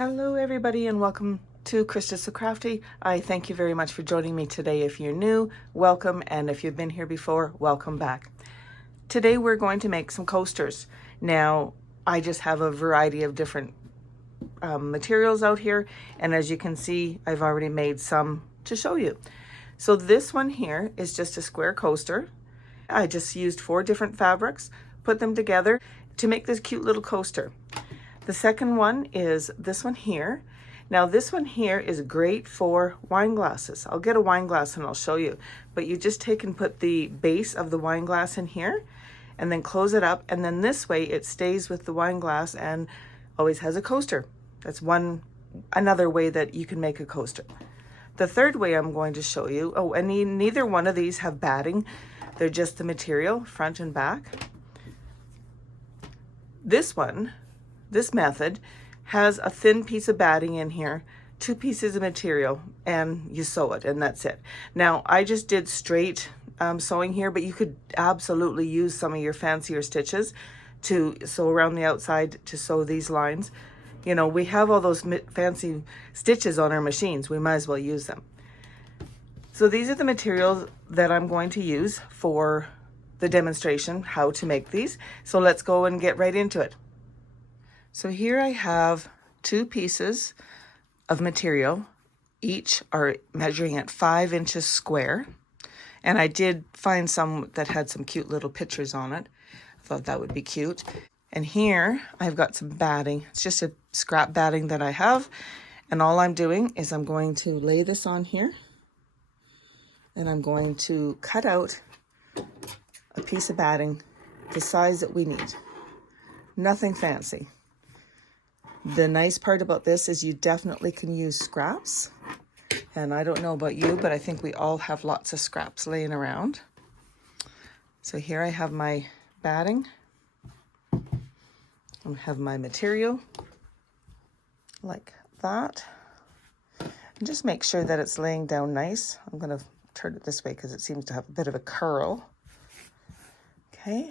Hello everybody and welcome to Christus So Crafty. I thank you very much for joining me today. If you're new, welcome, and if you've been here before, welcome back. Today we're going to make some coasters. Now I just have a variety of different materials out here, and as you can see I've already made some to show you. So this one here is just a square coaster. I just used 4 different fabrics, put them together to make this cute little coaster. The second one is this one here. Now this one here is great for wine glasses. I'll get a wine glass and I'll show you. But you just take and put the base of the wine glass in here and then close it up. And then this way it stays with the wine glass and always has a coaster. That's another way that you can make a coaster. The third way I'm going to show you, and neither one of these have batting. They're just the material, front and back. This method has a thin piece of batting in here, 2 pieces of material, and you sew it, and that's it. Now, I just did straight sewing here, but you could absolutely use some of your fancier stitches to sew around the outside to sew these lines. You know, we have all those fancy stitches on our machines. We might as well use them. So these are the materials that I'm going to use for the demonstration, how to make these. So let's go and get right into it. So here I have 2 pieces of material. Each are measuring at 5 inches square. And I did find some that had some cute little pictures on it. I thought that would be cute. And here I've got some batting. It's just a scrap batting that I have. And all I'm doing is I'm going to lay this on here. And I'm going to cut out a piece of batting the size that we need. Nothing fancy. The nice part about this is you definitely can use scraps. And I don't know about you, but I think we all have lots of scraps laying around. So here I have my batting. I have my material like that. And just make sure that it's laying down nice. I'm going to turn it this way because it seems to have a bit of a curl. Okay,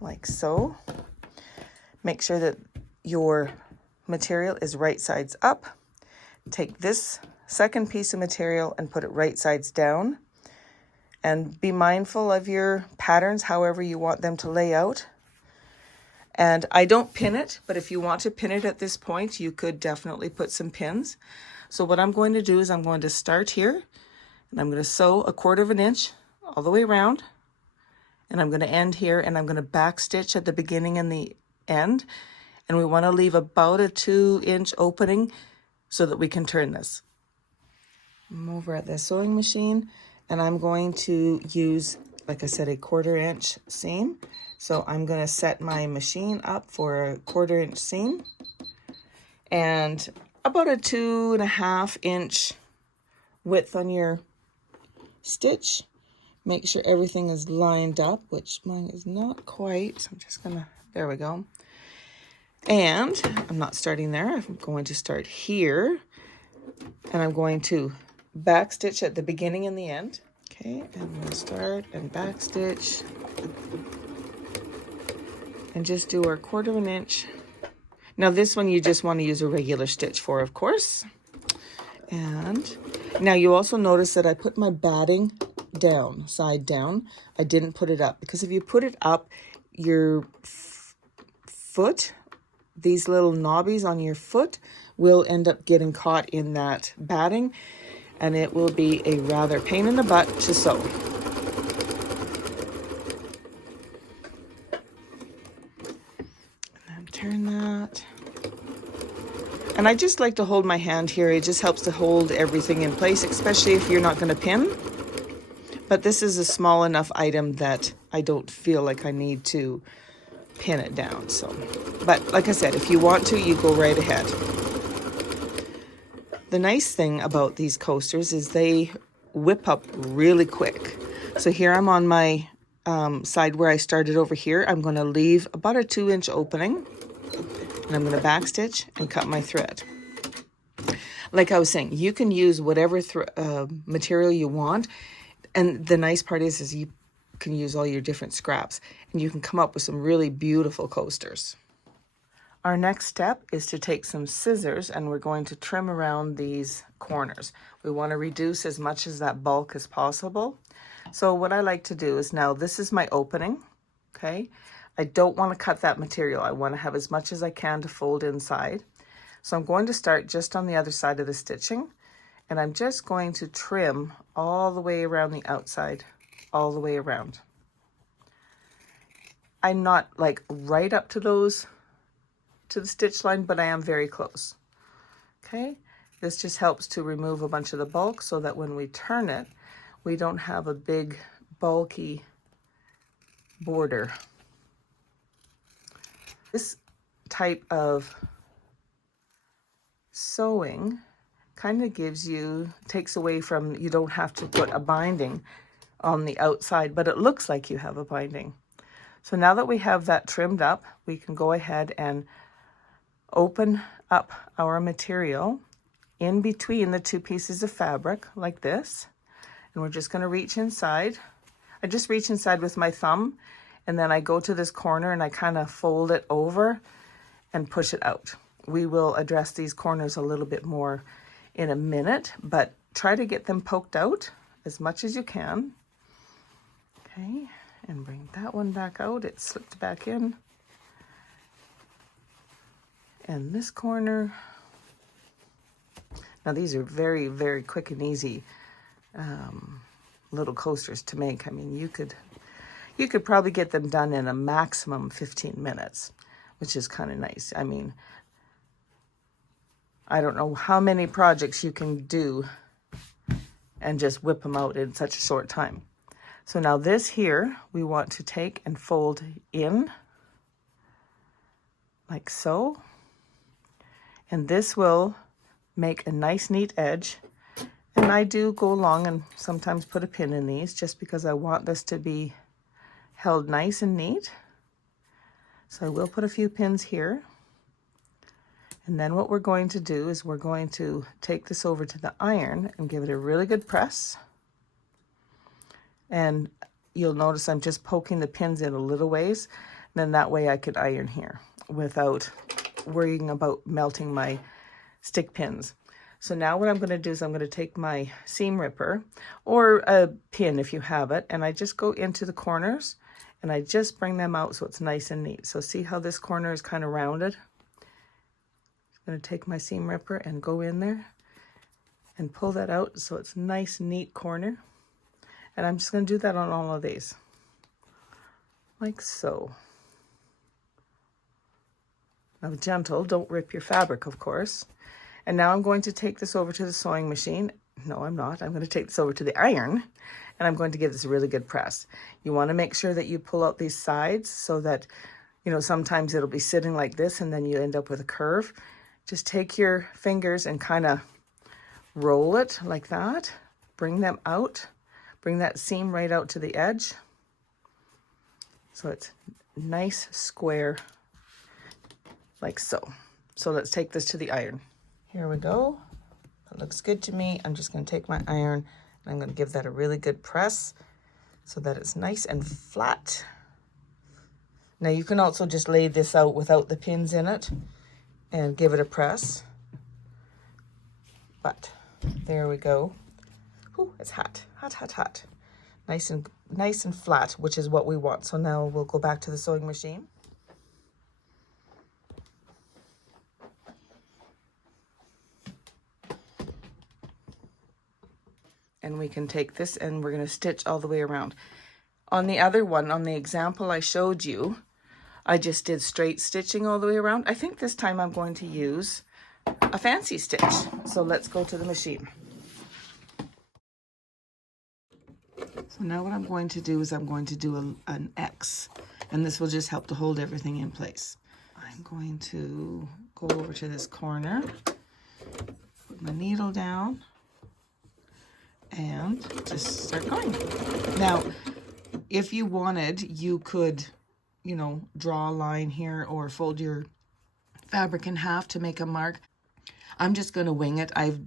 like so. Make sure that your material is right sides up. Take this second piece of material and put it right sides down. And be mindful of your patterns, however you want them to lay out. And I don't pin it, but if you want to pin it at this point, you could definitely put some pins. So what I'm going to do is I'm going to start here, and I'm going to sew 1/4 inch all the way around. And I'm going to end here, and I'm going to back stitch at the beginning and the end. And we want to leave about a 2-inch opening so that we can turn this. I'm over at the sewing machine, and I'm going to use, like I said, a 1/4 inch seam. So I'm going to set my machine up for a 1/4 inch seam and about a 2.5 inch width on your stitch. Make sure everything is lined up, which mine is not quite. So I'm just going to, there we go. And I'm not starting there. I'm going to start here, and I'm going to back stitch at the beginning and the end. Okay, and we'll start and back stitch and just do our 1/4 inch. Now this one you just want to use a regular stitch for, of course. And now you also notice that I put my batting down, side down. I didn't put it up because if you put it up, your foot, these little knobbies on your foot will end up getting caught in that batting, and it will be a rather pain in the butt to sew. And turn that. And I just like to hold my hand here. It just helps to hold everything in place, especially if you're not going to pin. But this is a small enough item that I don't feel like I need to pin it down. So, but like I said, if you want to, you go right ahead. The nice thing about these coasters is they whip up really quick. So here I'm on my side where I started over here. I'm going to leave about a 2-inch opening, and I'm going to back stitch and cut my thread. Like I was saying, you can use whatever material you want, and the nice part is you can use all your different scraps, and you can come up with some really beautiful coasters. Our next step is to take some scissors and we're going to trim around these corners. We want to reduce as much of that bulk as possible. So what I like to do is, now this is my opening, okay? I don't want to cut that material. I want to have as much as I can to fold inside. So I'm going to start just on the other side of the stitching, and I'm just going to trim all the way around the outside, all the way around. I'm not like right up to the stitch line, but I am very close. Okay, this just helps to remove a bunch of the bulk so that when we turn it, we don't have a big bulky border. This type of sewing kind of takes away from, you don't have to put a binding on the outside, but it looks like you have a binding. So now that we have that trimmed up, we can go ahead and open up our material in between the two pieces of fabric like this. And we're just going to reach inside. I just reach inside with my thumb, and then I go to this corner and I kind of fold it over and push it out. We will address these corners a little bit more in a minute, but try to get them poked out as much as you can. Okay, and bring that one back out. It slipped back in. And this corner. Now these are very, very quick and easy little coasters to make. I mean, you could probably get them done in a maximum 15 minutes, which is kind of nice. I mean, I don't know how many projects you can do and just whip them out in such a short time. So now this here, we want to take and fold in like so. And this will make a nice neat edge. And I do go along and sometimes put a pin in these just because I want this to be held nice and neat. So I will put a few pins here. And then what we're going to do is we're going to take this over to the iron and give it a really good press. And you'll notice I'm just poking the pins in a little ways. And then that way I can iron here without worrying about melting my stick pins. So now what I'm going to do is I'm going to take my seam ripper or a pin if you have it, and I just go into the corners and I just bring them out so it's nice and neat. So see how this corner is kind of rounded? I'm going to take my seam ripper and go in there and pull that out so it's nice neat corner. And I'm just going to do that on all of these like so. Now gentle, don't rip your fabric, of course. And now I'm going to take this over to the sewing machine. No, I'm not. I'm going to take this over to the iron and I'm going to give this a really good press. You want to make sure that you pull out these sides so that, you know, sometimes it'll be sitting like this and then you end up with a curve. Just take your fingers and kind of roll it like that. Bring them out. Bring that seam right out to the edge. So it's nice square like so. So let's take this to the iron. Here we go. It looks good to me. I'm just going to take my iron and I'm going to give that a really good press so that it's nice and flat. Now you can also just lay this out without the pins in it and give it a press. But there we go. Ooh, it's hot, hot, hot, hot. Nice and flat, which is what we want. So now we'll go back to the sewing machine. And we can take this and we're going to stitch all the way around. On the other one, on the example I showed you, I just did straight stitching all the way around. I think this time I'm going to use a fancy stitch. So let's go to the machine. So now what I'm going to do is I'm going to do an X, and this will just help to hold everything in place. I'm going to go over to this corner, put my needle down, and just start going. Now, if you wanted, you could, you know, draw a line here or fold your fabric in half to make a mark. I'm just going to wing it. I've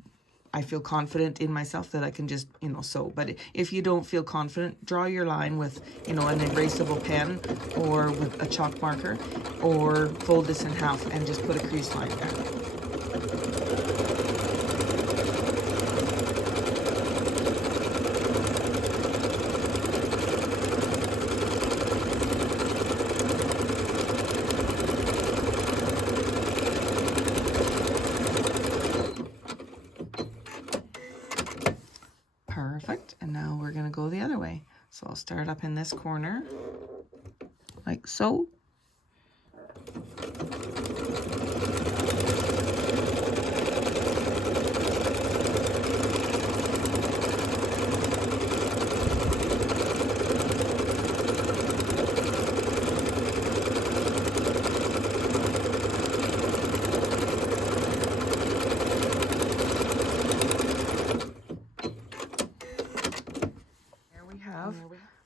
I feel confident in myself that I can just, you know, sew. But if you don't feel confident, draw your line with, you know, an erasable pen or with a chalk marker, or fold this in half and just put a crease line there. Perfect, and now we're gonna go the other way. So I'll start up in this corner, like so.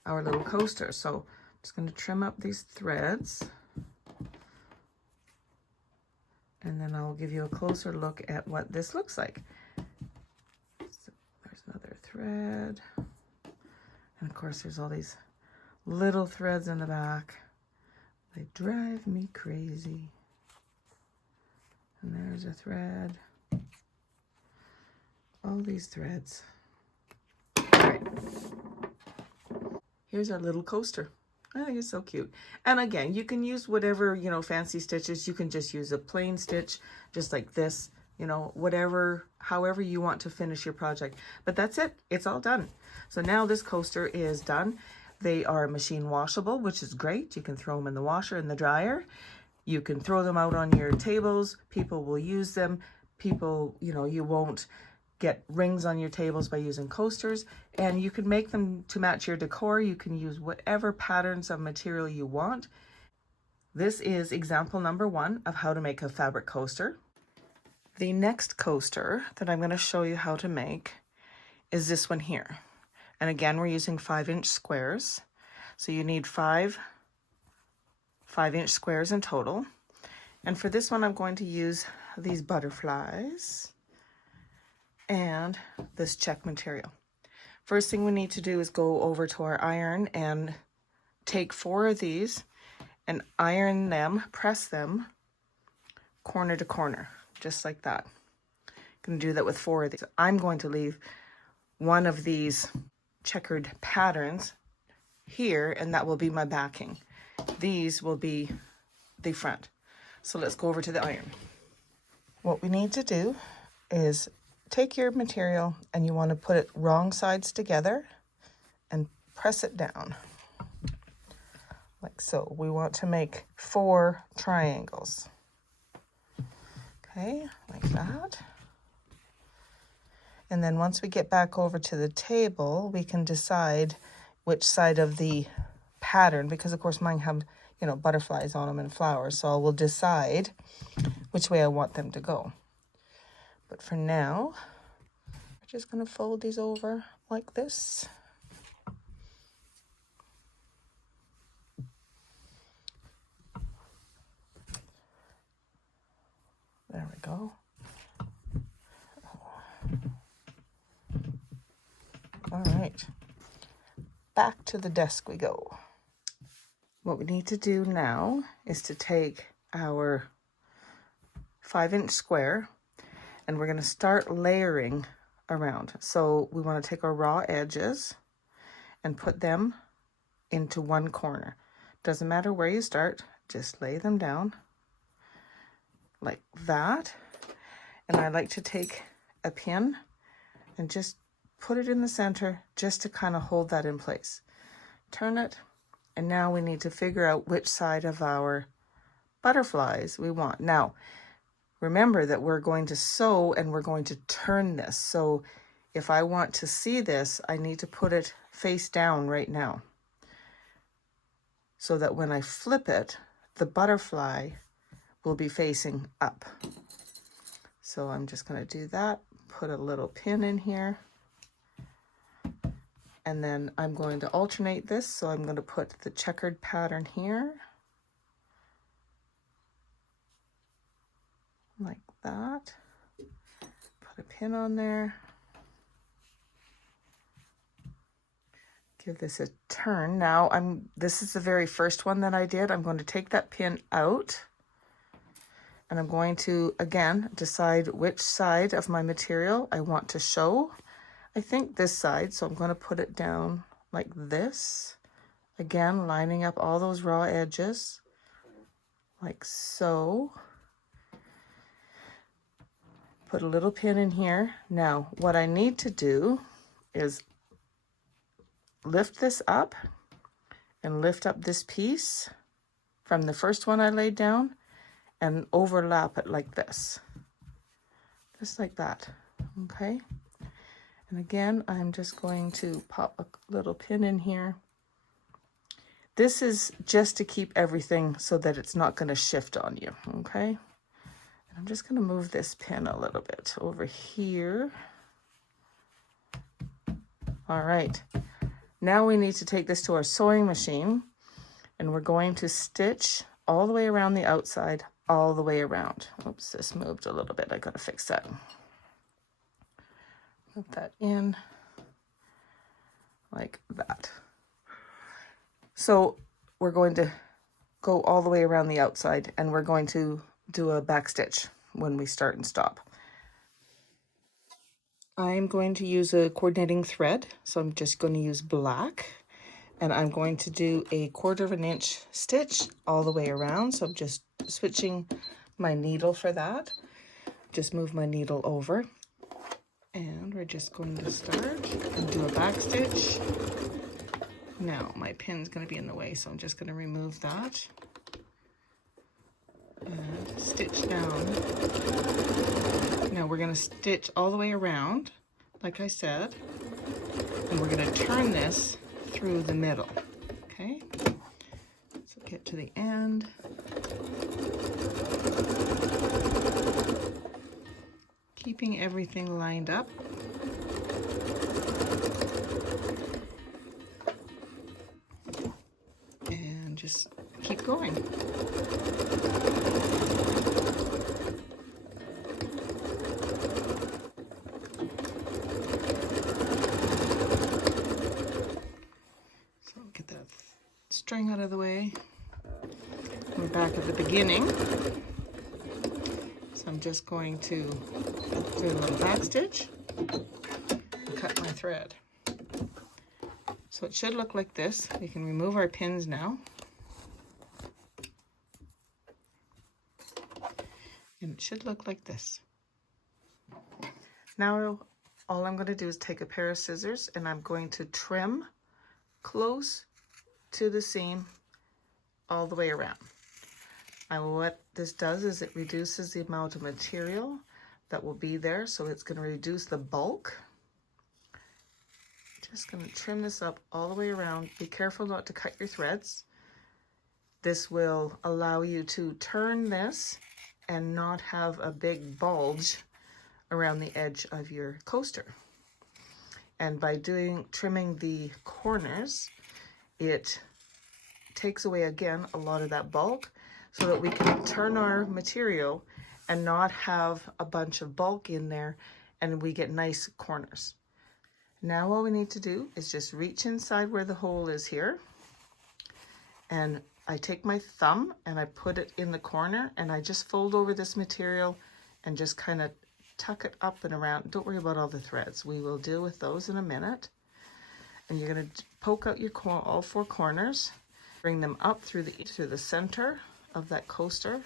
Our little coaster. So I'm just going to trim up these threads, and then I'll give you a closer look at what this looks like. So there's another thread, and of course there's all these little threads in the back. They drive me crazy. And there's a thread. All these threads. All right. Here's our little coaster. I think it's so cute. And again, you can use whatever, you know, fancy stitches. You can just use a plain stitch, just like this, you know, whatever, however you want to finish your project. But that's it. It's all done. So now this coaster is done. They are machine washable, which is great. You can throw them in the washer and the dryer. You can throw them out on your tables. People will use them. People, you know, you won't get rings on your tables by using coasters, and you can make them to match your decor. You can use whatever patterns of material you want. This is example number 1 of how to make a fabric coaster. The next coaster that I'm going to show you how to make is this one here. And again, we're using 5-inch squares. So you need 5 5-inch squares in total. And for this one, I'm going to use these butterflies and this check material. First thing we need to do is go over to our iron and take 4 of these and iron them, press them corner to corner, just like that. I'm going to do that with 4 of these. I'm going to leave one of these checkered patterns here, and that will be my backing. These will be the front. So let's go over to the iron. What we need to do is take your material, and you want to put it wrong sides together and press it down like so. We want to make 4 triangles. Okay, like that. And then once we get back over to the table, we can decide which side of the pattern, because of course mine have, you know, butterflies on them and flowers, so I will decide which way I want them to go. But for now, we're just going to fold these over like this. There we go. All right, back to the desk we go. What we need to do now is to take our 5-inch square, and we're going to start layering around. So we want to take our raw edges and put them into one corner. Doesn't matter where you start, just lay them down like that. And I like to take a pin and just put it in the center just to kind of hold that in place. Turn it, and now we need to figure out which side of our butterflies we want. Now, remember that we're going to sew and we're going to turn this. So if I want to see this, I need to put it face down right now, so that when I flip it, the butterfly will be facing up. So I'm just going to do that, put a little pin in here, and then I'm going to alternate this. So I'm going to put the checkered pattern here, like that. Put a pin on there. Give this a turn. Now this is the very first one that I did. I'm going to take that pin out, and I'm going to, again, decide which side of my material I want to show. I think this side, so I'm going to put it down like this. Again, lining up all those raw edges, like so. Put a little pin in here. Now, what I need to do is lift this up and lift up this piece from the first one I laid down and overlap it like this. Just like that, okay? And again, I'm just going to pop a little pin in here. This is just to keep everything so that it's not going to shift on you, okay? And I'm just going to move this pin a little bit over here. All right. Now we need to take this to our sewing machine, and we're going to stitch all the way around the outside, all the way around. Oops, this moved a little bit. I gotta fix that. Put that in like that. So we're going to go all the way around the outside, and we're going to do a back stitch when we start and stop. I'm going to use a coordinating thread, so I'm just going to use black, and I'm going to do a 1/4 inch stitch all the way around. So I'm just switching my needle for that. Just move my needle over, and we're just going to start and do a back stitch. Now my pin's going to be in the way, so I'm just going to remove that and stitch down. Now we're going to stitch all the way around, like I said, and we're going to turn this through the middle, okay? So get to the end. Keeping everything lined up. And just keep going. String out of the way. We're back at the beginning. So I'm just going to do a little back stitch and cut my thread. So it should look like this. We can remove our pins now. And it should look like this. Now all I'm going to do is take a pair of scissors, and I'm going to trim close to the seam all the way around. And what this does is it reduces the amount of material that will be there, so it's going to reduce the bulk. Just going to trim this up all the way around. Be careful not to cut your threads. This will allow you to turn this and not have a big bulge around the edge of your coaster. And by trimming the corners, it takes away, again, a lot of that bulk so that we can turn our material and not have a bunch of bulk in there, and we get nice corners. Now all we need to do is just reach inside where the hole is here, and I take my thumb and I put it in the corner, and I just fold over this material and just kind of tuck it up and around. Don't worry about all the threads. We will deal with those in a minute. And you're going to poke out your all 4 corners, bring them up through the center of that coaster,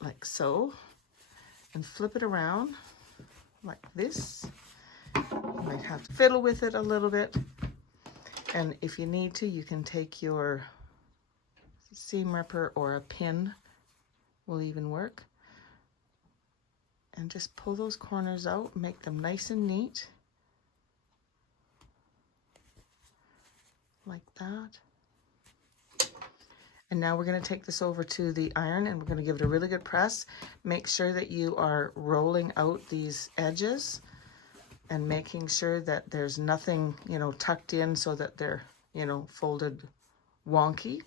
like so, and flip it around like this. You might have to fiddle with it a little bit, and if you need to, you can take your seam ripper, or a pin will even work, and just pull those corners out, make them nice and neat. Like that. And now we're going to take this over to the iron, and we're going to give it a really good press. Make sure that you are rolling out these edges and making sure that there's nothing, tucked in so that they're, folded wonky.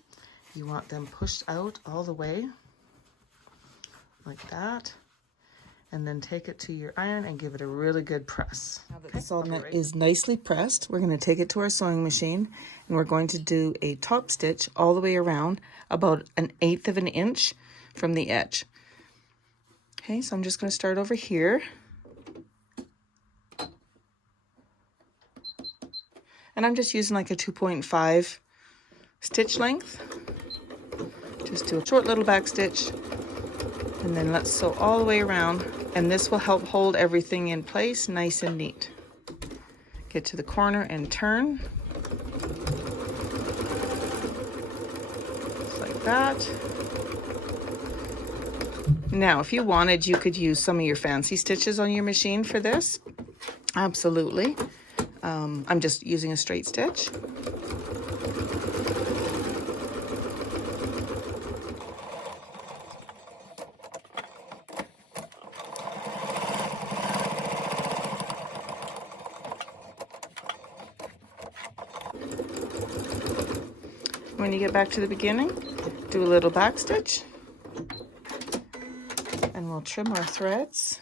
You want them pushed out all the way like that. and then take it to your iron and give it a really good press. Now that the sawnet is nicely pressed, we're going to take it to our sewing machine, and we're going to do a top stitch all the way around, about 1/8 of an inch from the edge. Okay, so I'm just going to start over here. And I'm just using like a 2.5 stitch length. Just do a short little back stitch, and then let's sew all the way around, and this will help hold everything in place nice and neat. Get to the corner and turn. Just like that. Now, if you wanted, you could use some of your fancy stitches on your machine for this. Absolutely. I'm just using a straight stitch. When you get back to the beginning, do a little back stitch, and we'll trim our threads.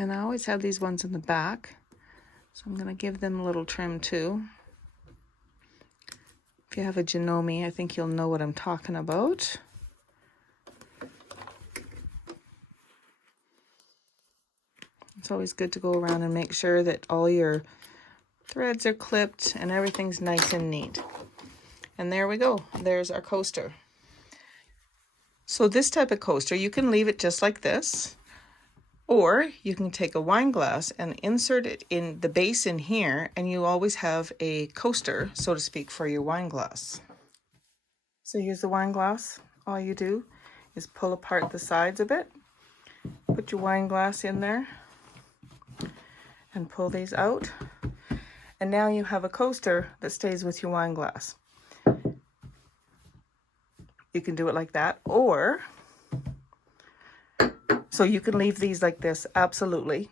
And I always have these ones in the back, so I'm going to give them a little trim too. If you have a Janome, I think you'll know what I'm talking about. It's always good to go around and make sure that all your threads are clipped and everything's nice and neat. And there we go. There's our coaster. So this type of coaster, you can leave it just like this, or you can take a wine glass and insert it in the base in here, and you always have a coaster, so to speak, for your wine glass. So here's the wine glass. All you do is pull apart the sides of it, put your wine glass in there, and pull these out. And now you have a coaster that stays with your wine glass. You can do it like that, or so you can leave these like this, absolutely.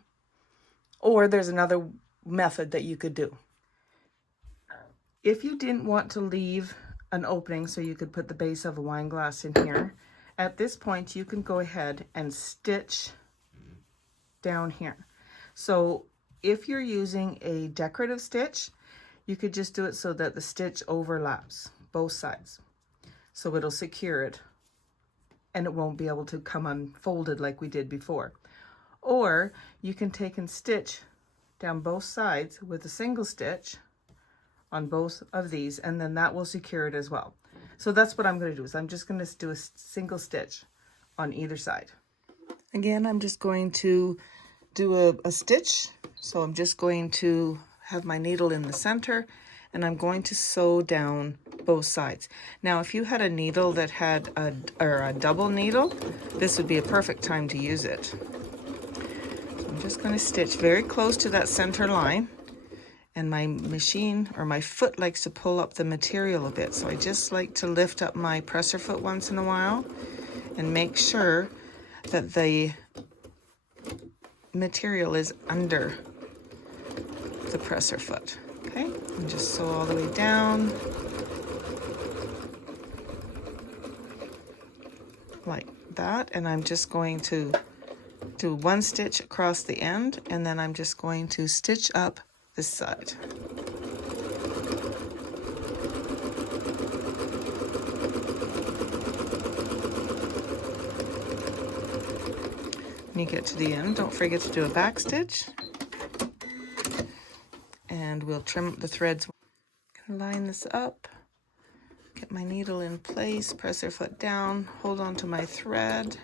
Or there's another method that you could do. If you didn't want to leave an opening so you could put the base of a wine glass in here, at this point you can go ahead and stitch down here. So if you're using a decorative stitch, you could just do it so that the stitch overlaps both sides. So it'll secure it and it won't be able to come unfolded like we did before. Or you can take and stitch down both sides with a single stitch on both of these, and then that will secure it as well. So that's what I'm going to do, is I'm just going to do a single stitch on either side. Again, I'm just going to do a stitch. So I'm just going to have my needle in the center, and I'm going to sew down both sides. Now, if you had a needle that had a double needle, this would be a perfect time to use it. So I'm just going to stitch very close to that center line, and my machine or my foot likes to pull up the material a bit, so I just like to lift up my presser foot once in a while and make sure that the material is under the presser foot. Okay, and just sew all the way down like that, and I'm just going to do one stitch across the end, and then I'm just going to stitch up this side. When you get to the end, don't forget to do a back stitch, and we'll trim the threads. Line this up, get my needle in place, presser foot down, hold on to my thread,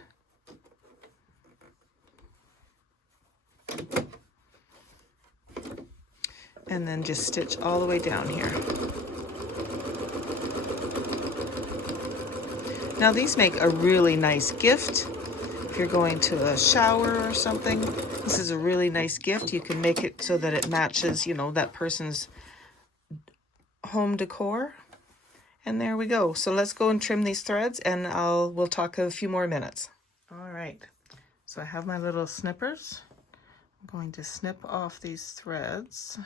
and then just stitch all the way down here. Now these make a really nice gift. If you're going to a shower or something, this is a really nice gift. You can make it so that it matches, you know, that person's home decor. And there we go. So let's go and trim these threads, and we'll talk a few more minutes. All right, so I have my little snippers. I'm going to snip off these threads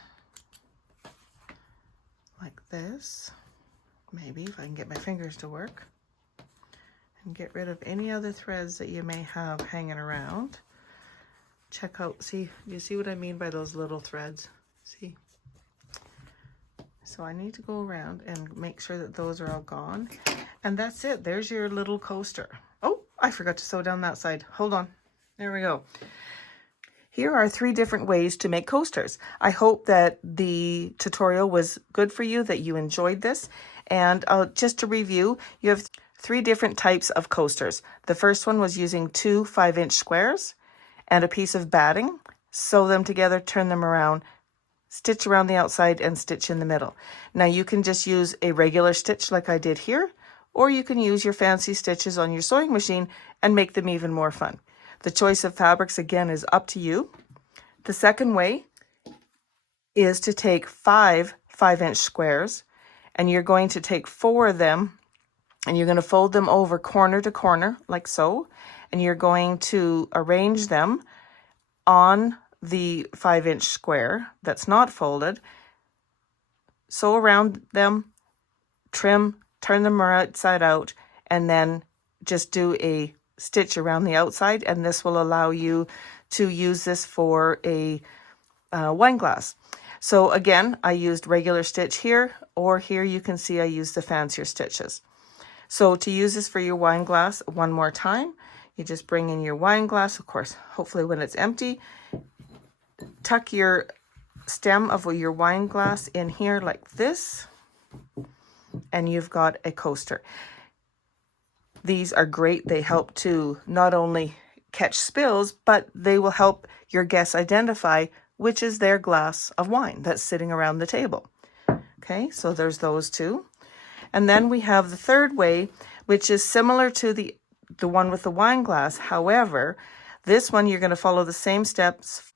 like this. maybe, if I can get my fingers to work. And get rid of any other threads that you may have hanging around. Check out, see, you see what I mean by those little threads? See? So I need to go around and make sure that those are all gone. And that's it. There's your little coaster. Oh, I forgot to sew down that side. Hold on. There we go. Here are 3 different ways to make coasters. I hope that the tutorial was good for you, that you enjoyed this. And just to review, you have 3 different types of coasters. The first one was using 2 5-inch squares and a piece of batting. Sew them together, turn them around, stitch around the outside and stitch in the middle. Now you can just use a regular stitch like I did here, or you can use your fancy stitches on your sewing machine and make them even more fun. The choice of fabrics, again, is up to you. The second way is to take 5 5-inch squares, and you're going to take 4 of them, and you're going to fold them over corner to corner, like so, and you're going to arrange them on the 5-inch square that's not folded, sew around them, trim, turn them right side out, and then just do a stitch around the outside, and this will allow you to use this for a wine glass. So again, I used regular stitch here, or here you can see I used the fancier stitches. So to use this for your wine glass one more time, you just bring in your wine glass, of course, hopefully when it's empty, tuck your stem of your wine glass in here like this, and you've got a coaster. These are great. They help to not only catch spills, but they will help your guests identify which is their glass of wine that's sitting around the table. Okay, so there's those 2. And then we have the third way, which is similar to the one with the wine glass. However, this one you're going to follow the same steps.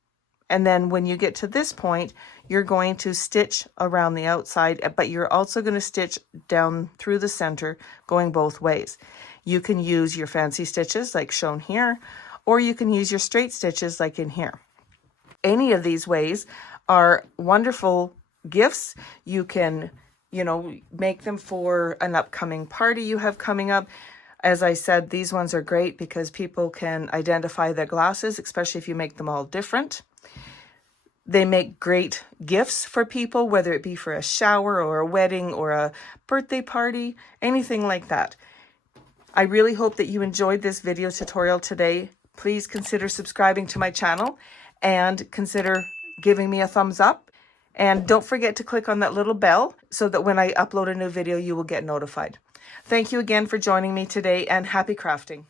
And then when you get to this point, you're going to stitch around the outside, but you're also going to stitch down through the center, going both ways. You can use your fancy stitches like shown here, or you can use your straight stitches like in here. Any of these ways are wonderful gifts. You can, make them for an upcoming party you have coming up. As I said, these ones are great because people can identify their glasses, especially if you make them all different. They make great gifts for people, whether it be for a shower or a wedding or a birthday party, anything like that. I really hope that you enjoyed this video tutorial today. Please consider subscribing to my channel and consider giving me a thumbs up. And don't forget to click on that little bell so that when I upload a new video, you will get notified. Thank you again for joining me today, and happy crafting.